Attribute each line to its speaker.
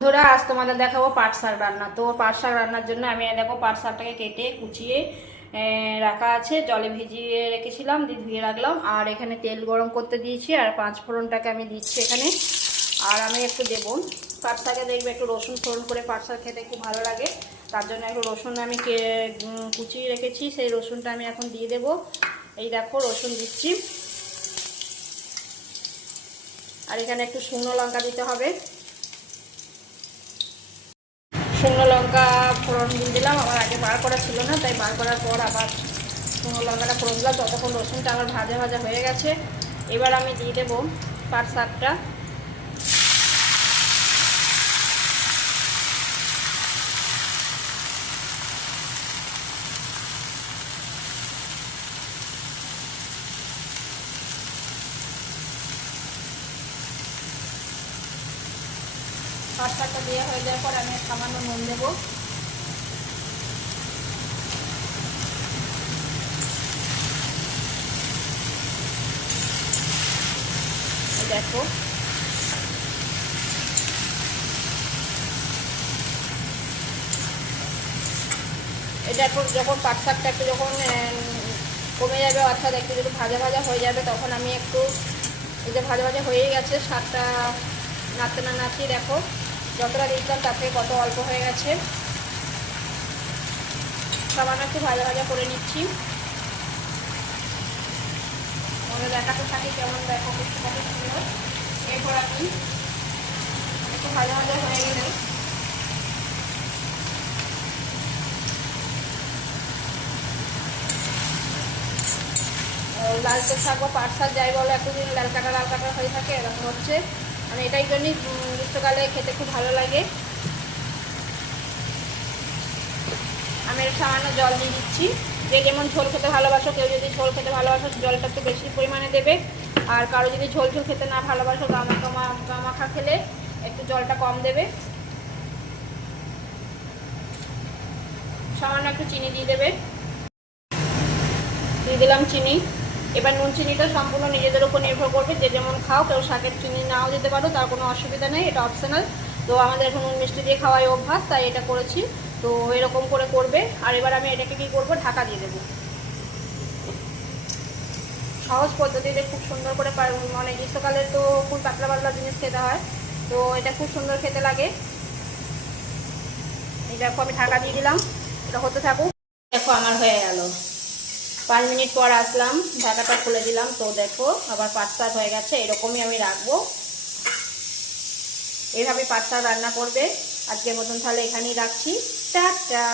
Speaker 1: ধরা আজ তোমাদের দেখাবো পাট শাক রান্না। তো পাট শাক রান্নার জন্য আমি দেখো পাট শাকটাকে কেটে, কুচিয়ে রাখা আছে। জলে ভিজিয়ে রেখেছিলাম দিয়ে ধুয়ে রাখলাম। আর এখানে তেল গরম করতে দিয়েছি, আর পাঁচ ফোড়নটাকে আমি দিচ্ছি এখানে। আর আমি একটু দেবো। পাট শাকে দেখবে, একটু রসুন ফোড়ন করে পাট শাক খেতে খুব ভালো লাগে। তার জন্য একটু রসুন আমি কুচিয়ে রেখেছি। সেই রসুনটা আমি এখন দিয়ে দেবো। এই দেখো, রসুন দিচ্ছি। আর এখানে একটু শুকনো লঙ্কা দিতে হবে। শুকনো লঙ্কা ফোড়ন দিয়ে দিলাম। আমার আগে বার করা ছিল না, তাই বার করার পর আবার শুকনো লঙ্কাটা ফোড়ন দিলাম। ততক্ষণ রসুনটা আমার ভাজা ভাজা হয়ে গেছে। এবার আমি দিয়ে দেবো পাট শাকটা। শাকটা দেওয়া হয়ে যাওয়ার পর আমি সামান্য নুন দেবো। দেখো। এটা এখন যখন পাট শাকটা একটু যখন কমে যাবে, অর্থাৎ একটু যদি ভাজা ভাজা হয়ে যাবে, তখন আমি একটু, এই যে ভাজা ভাজা হয়ে গেছে শাকটা নাড়তে না নাড়তেই দেখো। যতটা তার থেকে কত অল্প হয়ে গেছে। সামান্য একটু ভাজা ভাজা করে নিচ্ছি। মনে দেখাতে থাকি কেমন দেখো কিছু কত সুন্দর। এরপর আমি একটু ভাজা ভাজা হয়ে গেলে লালচে শাক বা পাট শাক যাই বলো, এতদিন লাল কাটা লাল কাটা হয়ে থাকে, এরকম হচ্ছে। মানে এটাই জন্যই গ্রীষ্মকালে খেতে খুব ভালো লাগে। আমি সামান্য জল দিয়ে দিচ্ছি। যে যেমন ঝোল খেতে ভালোবাসো, কেউ যদি ঝোল খেতে ভালোবাসো, জলটা একটু বেশি পরিমাণে দেবে। আর কারও যদি ঝোল ঝোল খেতে না ভালোবাসো গামা, গামাখা খেলে একটু জলটা কম দেবে। সামান্য একটু চিনি দিয়ে দেবে। দিয়ে দিলাম চিনি। এবার নুন চিনিটা সম্পূর্ণ নিজেদের উপর নির্ভর করবে। যে যেমন খাও, কেউ শাকের চিনি নাও দিতে পারো, তার কোনো অসুবিধা নেই, এটা অপশনাল তো আমাদের এখন নুন মিষ্টি দিয়ে খাওয়াই অভ্যাস, তাই এটা করেছি। তো এরকম করে করবে। আর এবার আমি এটাকে কি করব? ঢাকা দিয়ে দেবো। সহজ পদ্ধতিতে খুব সুন্দর করে মানে গ্রীষ্মকালে তো খুব পাতলা পাতলা জিনিস খেতে হয়। তো এটা খুব সুন্দর খেতে লাগে। এই দেখো, আমি ঢাকা দিয়ে দিলাম। এটা হতে থাকুক। দেখো, আমার হয়ে গেল। পাঁচ মিনিট পর আসলাম ঢাকাটা খুলে দিলাম। তো দেখো, আবার পাঁচ সাত হয়ে গেছে, এরকমই আমি রাখব। এভাবে পাঁচ সাত রান্না করবে। আজকের মতন তাহলে এখানেই রাখছি। টাটা!